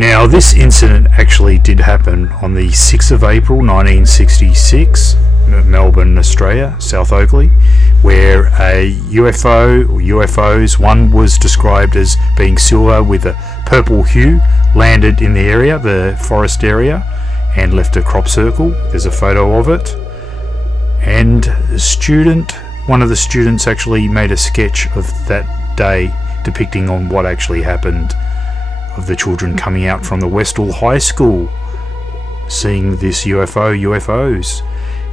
Now, this incident actually did happen on the 6th of April 1966, Melbourne, Australia, South Oakley, where a UFO or UFOs, one was described as being silver with a purple hue, landed in the area, the forest area, and left a crop circle. There's a photo of it. And one of the students actually made a sketch of that day depicting on what actually happened, of the children coming out from the Westall High School seeing this UFOs.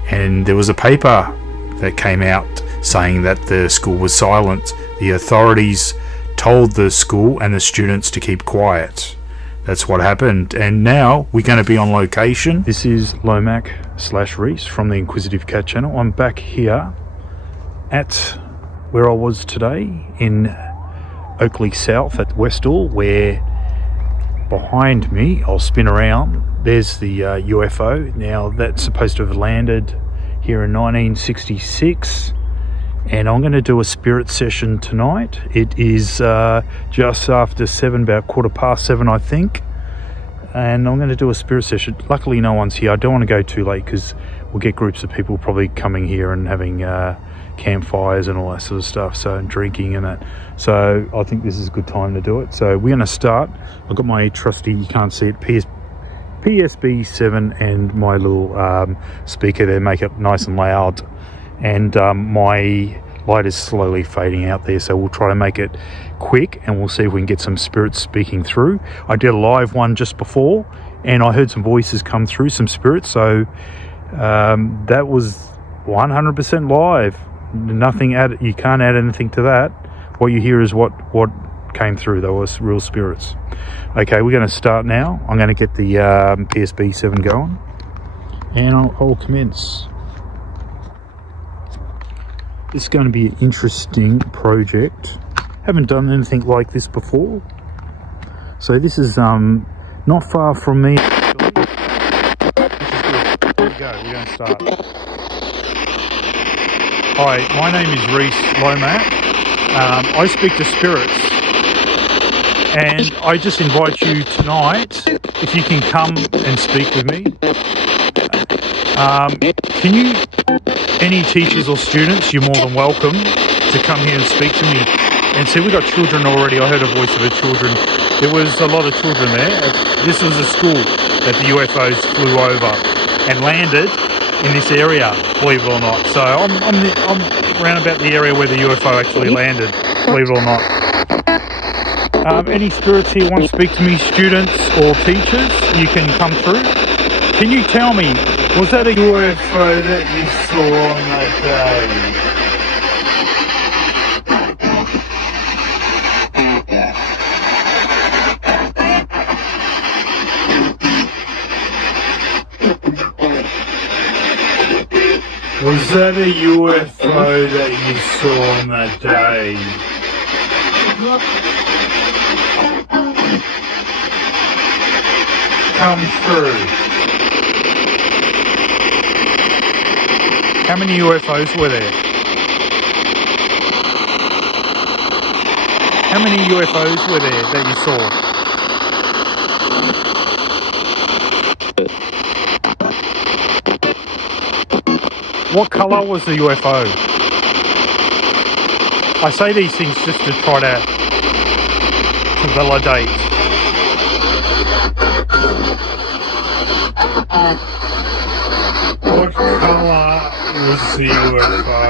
And there was a paper that came out saying that the school was silent. The authorities told the school and the students to keep quiet. That's what happened. And now we're going to be on location. This is Lomac/Reese from the Inquisitive Cat channel. I'm back here at where I was today in Oakley South at Westall, where behind me, I'll spin around, there's the UFO. Now that's supposed to have landed here in 1966, and I'm going to do a spirit session tonight. It is just after 7, about 7:15 I think, and I'm going to do a spirit session. Luckily no one's here. I don't want to go too late because we'll get groups of people probably coming here and having campfires and all that sort of stuff, so, and drinking and that. So I think this is a good time to do it. So we're going to start. I've got my trusty, you can't see it, PSB 7 and my little speaker there, make it nice and loud, and my light is slowly fading out there, so we'll try to make it quick and we'll see if we can get some spirits speaking through. I did a live one just before and I heard some voices come through, some spirits, so that was 100% live. Nothing added. You can't add anything to that. What you hear is what came through. They were real spirits. Okay, we're going to start now. I'm going to get the PSB 7 going, and I'll commence. This is going to be an interesting project. Haven't done anything like this before, so this is not far from me. Actually. This is good. Here we go. We're going to start. Hi, my name is Reese Lomac. I speak to spirits, and I just invite you tonight, if you can come and speak with me. Can you, any teachers or students, you're more than welcome to come here and speak to me. And see, we got children already. I heard a voice of the children. There was a lot of children there. This was a school that the UFOs flew over and landed in this area, believe it or not. So I'm around about the area where the UFO actually landed, believe it or not. Any spirits here want to speak to me, students or teachers, you can come through. Can you tell me, was that a UFO that you saw on that day? Was that a UFO that you saw on that day? Come through. How many UFOs were there? How many UFOs were there that you saw? What colour was the UFO? I say these things just to try to validate. What colour was the UFO?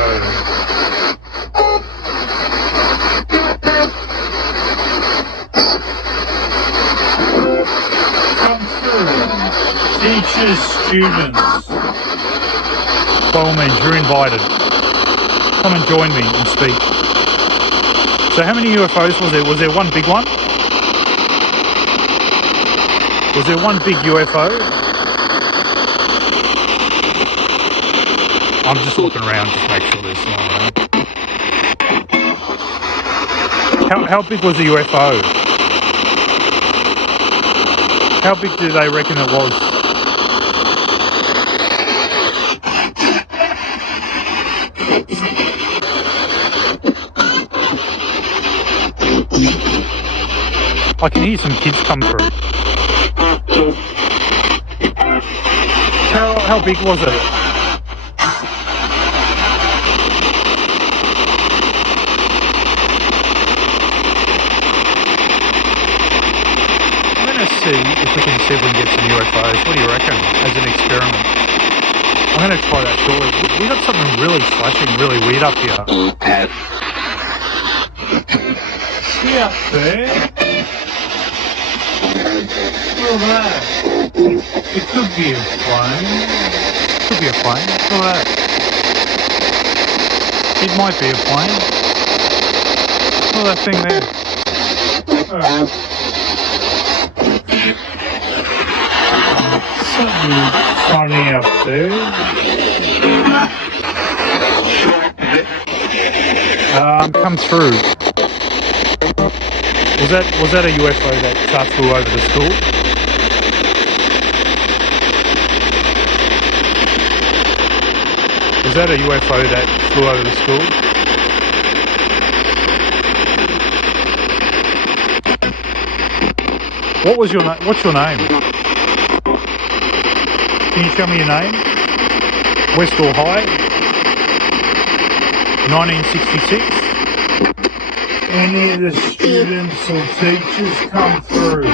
Come through. Teachers, students. By all means, you're invited. Come and join me and speak. So how many UFOs was there? Was there one big one? Was there one big UFO? I'm just looking around to make sure there's no one. How big was the UFO? How big do they reckon it was? I can hear some kids come through. How big was it? I'm going to see if we can get some UFOs. What do you reckon? As an experiment. I'm going to try that shortly. We got something really flashing, really weird up here. See up there? Look at that. It could be a plane. Could be a plane. Look at that. It might be a plane. Look at that thing there. Something funny up there. Come through. Was that a UFO that flew over the school? Was that a UFO that flew over the school? What's your name? Can you tell me your name? Westall High, 1966. Any of the students or teachers come through.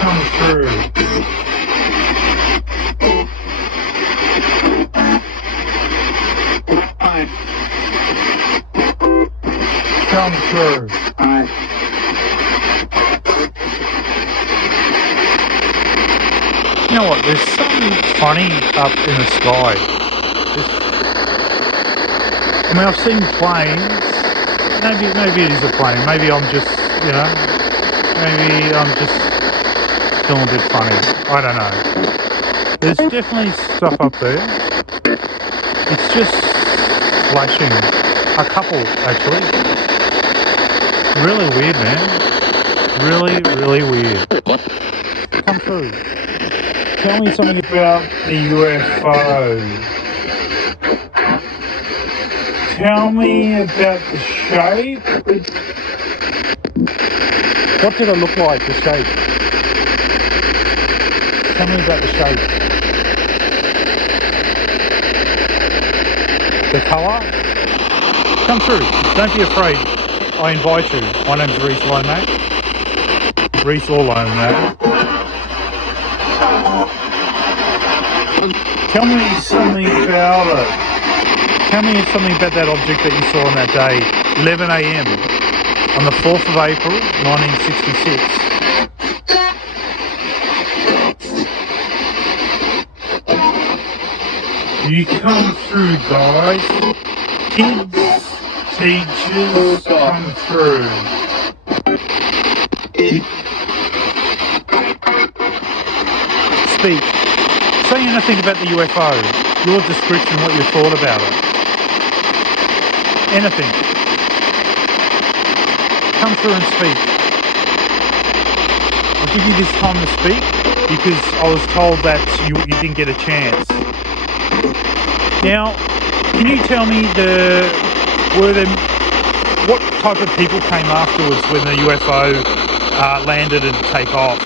Come through. Come through. You know what? There's something funny up in the sky. I mean, I've seen planes. Maybe it is a plane. Maybe I'm just, maybe I'm just feeling a bit funny. I don't know. There's definitely stuff up there. It's just flashing. A couple, actually. Really weird, man. Really, really weird. Come through. Tell me something about the UFO. Tell me about the shape. What did it look like, the shape? Tell me about the shape. The colour? Come through. Don't be afraid. I invite you. My name's Reese Lomax. Reese or Lomax. Tell me something about it. Tell me something about that object that you saw on that day, 11 a.m. on the 4th of April, 1966. You come through, guys. Kids, teachers, come through. Speak. Say anything about the UFO. Your description, what you thought about it. Anything. Come through and speak. I'll give you this time to speak because I was told that you didn't get a chance. Now, can you tell me what type of people came afterwards when the UFO landed and take off?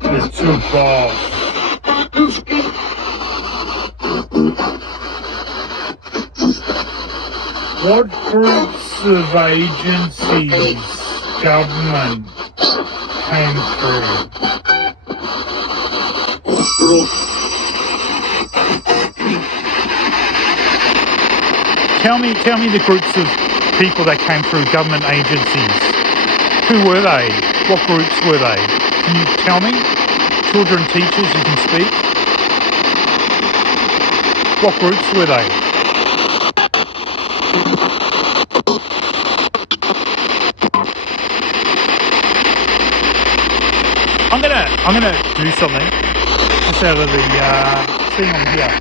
The two balls. What groups of agencies, government, came through? Tell me the groups of people that came through, government agencies. Who were they? What groups were they? Can you tell me? Children, teachers, you can speak. What groups were they? I'm gonna do something just out of the thing on here.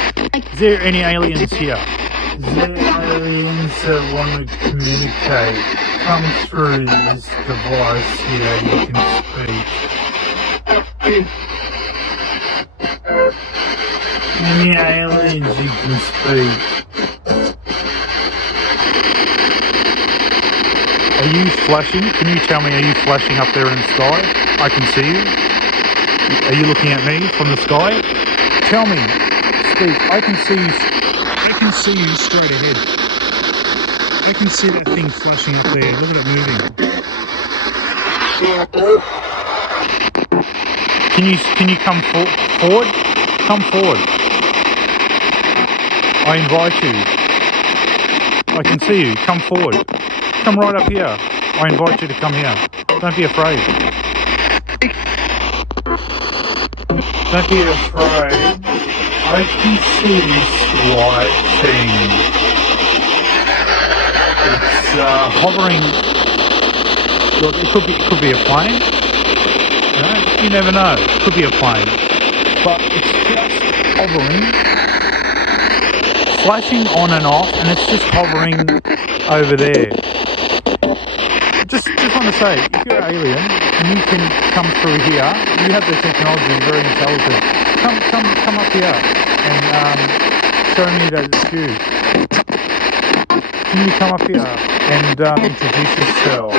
Is there any aliens here? Is there aliens that want to communicate? Come through this device here, you can speak. Any aliens you can speak. Are you flashing? Can you tell me, are you flashing up there in the sky? I can see you. Are you looking at me from the sky? Tell me. speak, I can see you straight ahead. I can see that thing flashing up there. Look at it moving. Can you come forward? Come forward. I invite you. I can see you. Come forward. Come right up here. I invite you to come here. Don't be afraid. Don't be afraid. I can see this white thing. It's hovering. Look, it could be a plane. You never know. It could be a plane. But it's just hovering, flashing on and off, and it's just hovering over there. Just want to say, if you're an alien and you can come through here, you have the technology, you're very intelligent. Come up here and show me that it's you. Can you come up here and introduce yourself?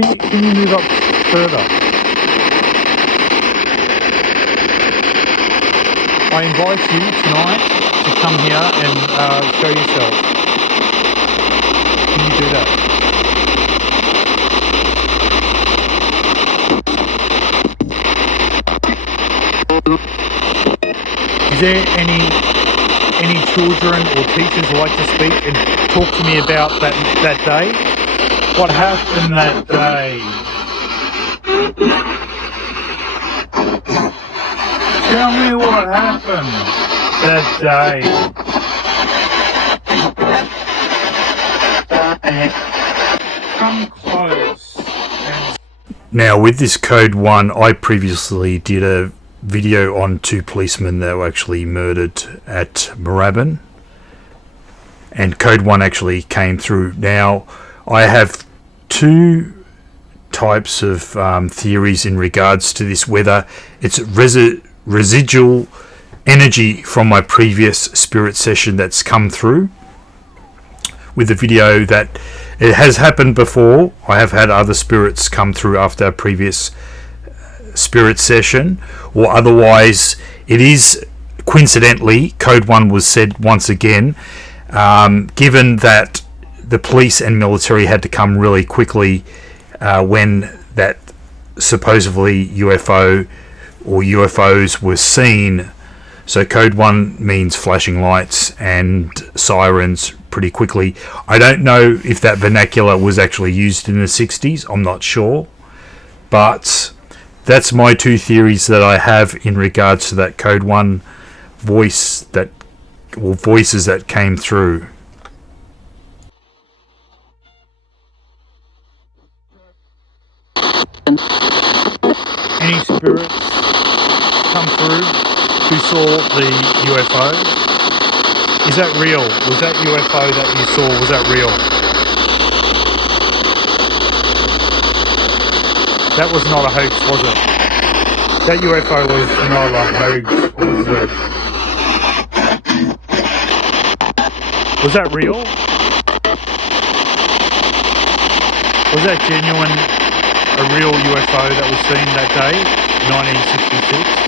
Can you move up further? I invite you tonight to come here and show yourself. Can you do that? Is there any children or teachers who like to speak and talk to me about that day? What happened that day? Tell me what happened that day. Come close. Now, with this Code 1, I previously did a video on 2 policemen that were actually murdered at Moorabbin. And Code 1 actually came through. Now, I have 2 types of theories in regards to this, whether it's residual energy from my previous spirit session that's come through with the video, that it has happened before. I have had other spirits come through after a previous spirit session, or otherwise it is coincidentally Code 1 was said once again, given that the police and military had to come really quickly when that supposedly UFO or UFOs were seen. So Code 1 means flashing lights and sirens pretty quickly. I don't know if that vernacular was actually used in the 60s. I'm not sure. But that's my 2 theories that I have in regards to that Code 1 voice voices that came through. Any spirits come through who saw the UFO? Is that real? Was that UFO that you saw, was that real? That was not a hoax, was it? That UFO was not a hoax, was it? Was that real? Was that genuine, a real UFO that was seen that day, 1966?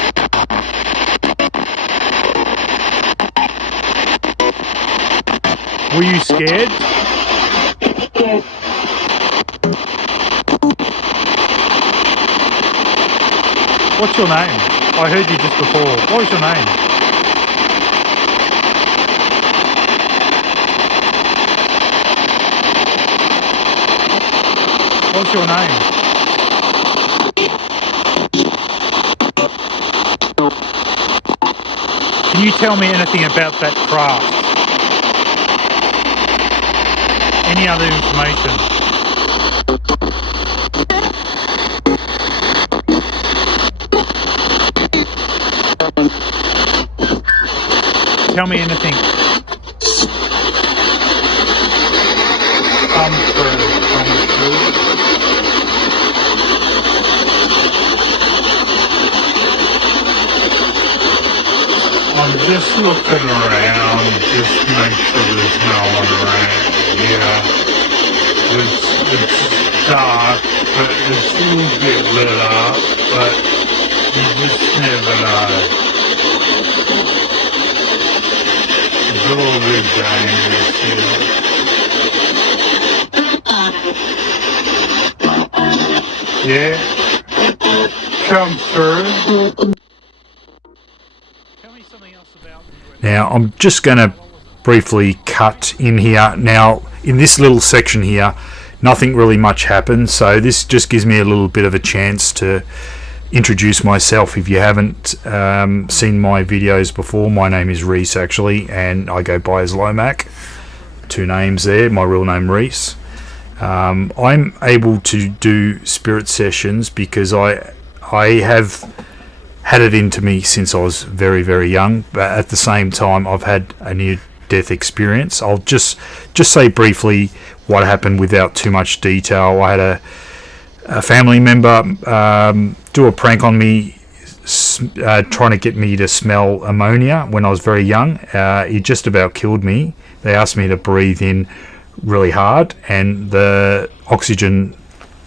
Were you scared? What's your name? I heard you just before. What was your name? What's your name? Can you tell me anything about that craft? Any other information? Tell me anything. Come through. I'm just looking around, just to make sure there's no one around. Yeah, it's dark. but it's a little bit lit up, but you just never know. It's a little bit dangerous here. Yeah, come through. Now I'm just going to briefly cut in here. Now in this little section here, nothing really much happens, so this just gives me a little bit of a chance to introduce myself. If you haven't seen my videos before, my name is Reese actually, and I go by as Lomac. 2 names there, my real name Reese. I'm able to do spirit sessions because I have had it into me since I was very, very young, but at the same time I've had a near-death experience. I'll just say briefly what happened without too much detail. I had a family member do a prank on me, trying to get me to smell ammonia when I was very young. It just about killed me. They asked me to breathe in really hard, and the oxygen,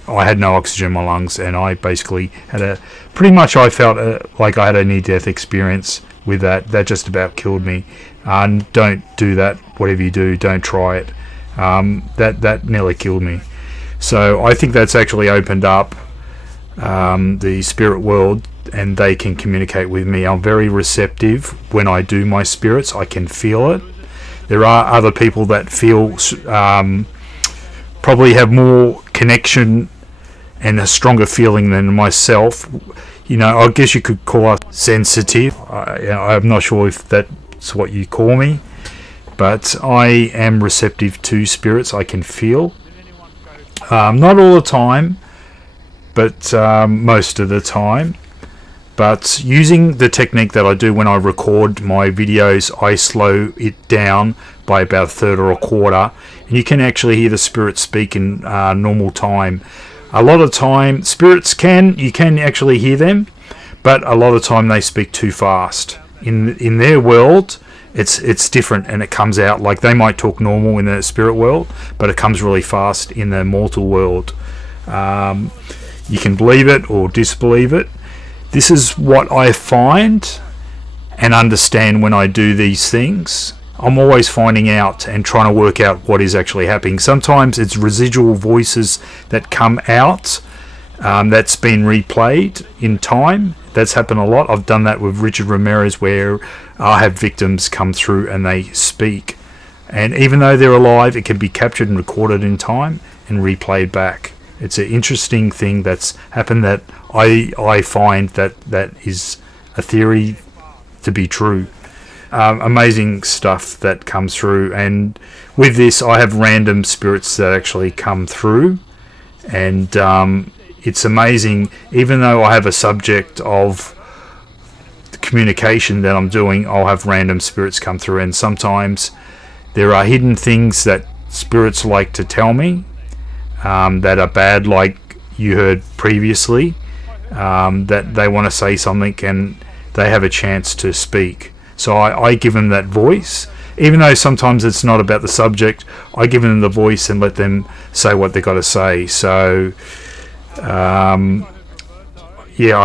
I had no oxygen in my lungs, and I basically had I felt like I had a near-death experience with that. That just about killed me. Don't do that. Whatever you do, don't try it. That nearly killed me. So I think that's actually opened up the spirit world, and they can communicate with me. I'm very receptive when I do my spirits. I can feel it. There are other people that feel probably have more connection and a stronger feeling than myself. You know, I guess you could call us sensitive. I'm not sure if that's what you call me, but I am receptive to spirits. I can feel. Not all the time, but most of the time. But using the technique that I do when I record my videos, I slow it down by about a third or a quarter, and you can actually hear the spirits speak in normal time. A lot of time, spirits you can actually hear them, but a lot of time they speak too fast. In their world, it's different, and it comes out like they might talk normal in the spirit world, but it comes really fast in the mortal world. You can believe it or disbelieve it. This is what I find and understand when I do these things. I'm always finding out and trying to work out what is actually happening. Sometimes it's residual voices that come out that's been replayed in time. That's happened a lot. I've done that with Richard Ramirez, where I have victims come through and they speak. And even though they're alive, it can be captured and recorded in time and replayed back. It's an interesting thing that's happened that I find that is a theory to be true. Amazing stuff that comes through, and with this I have random spirits that actually come through, and it's amazing. Even though I have a subject of communication that I'm doing, I'll have random spirits come through, and sometimes there are hidden things that spirits like to tell me that are bad, like you heard previously, that they want to say something and they have a chance to speak. So I give them that voice, even though sometimes it's not about the subject. I give them the voice and let them say what they got to say. So I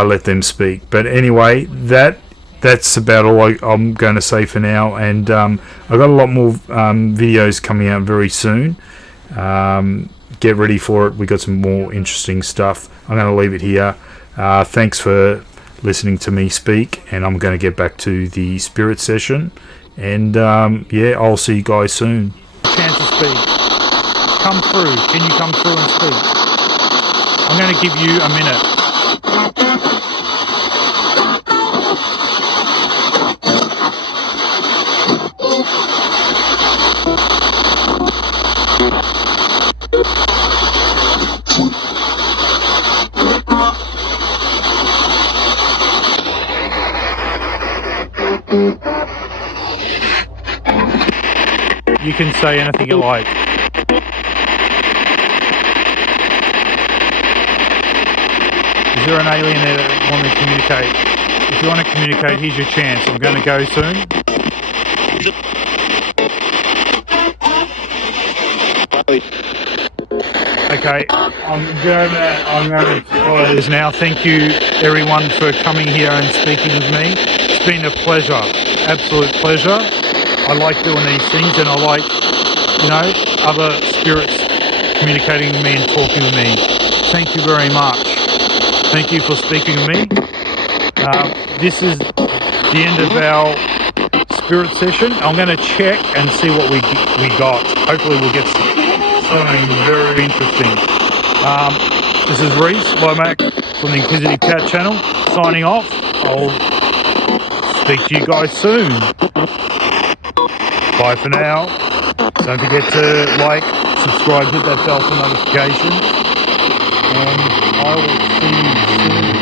let them speak. But anyway, that's about all I'm going to say for now, and I've got a lot more videos coming out very soon. Get ready for it. We got some more interesting stuff. I'm going to leave it here. Thanks for listening to me speak, and I'm going to get back to the spirit session, and I'll see you guys soon. Chance to speak. Come through. Can you come through and speak? I'm going to give you a minute. You can say anything you like. Is there an alien there that want to communicate? If you want to communicate, here's your chance. I'm going to go soon. Okay, I'm gonna close now. Thank you everyone for coming here and speaking with me. It's been a pleasure, absolute pleasure. I like doing these things, and I like, other spirits communicating with me and talking with me. Thank you very much. Thank you for speaking with me. This is the end of our spirit session. I'm going to check and see what we got. Hopefully we'll get something very interesting. This is Reese Lomac from the Inquisitive Cat channel, signing off. I'll speak to you guys soon. Bye for now. Don't forget to like, subscribe, hit that bell for notifications, and I will see you soon.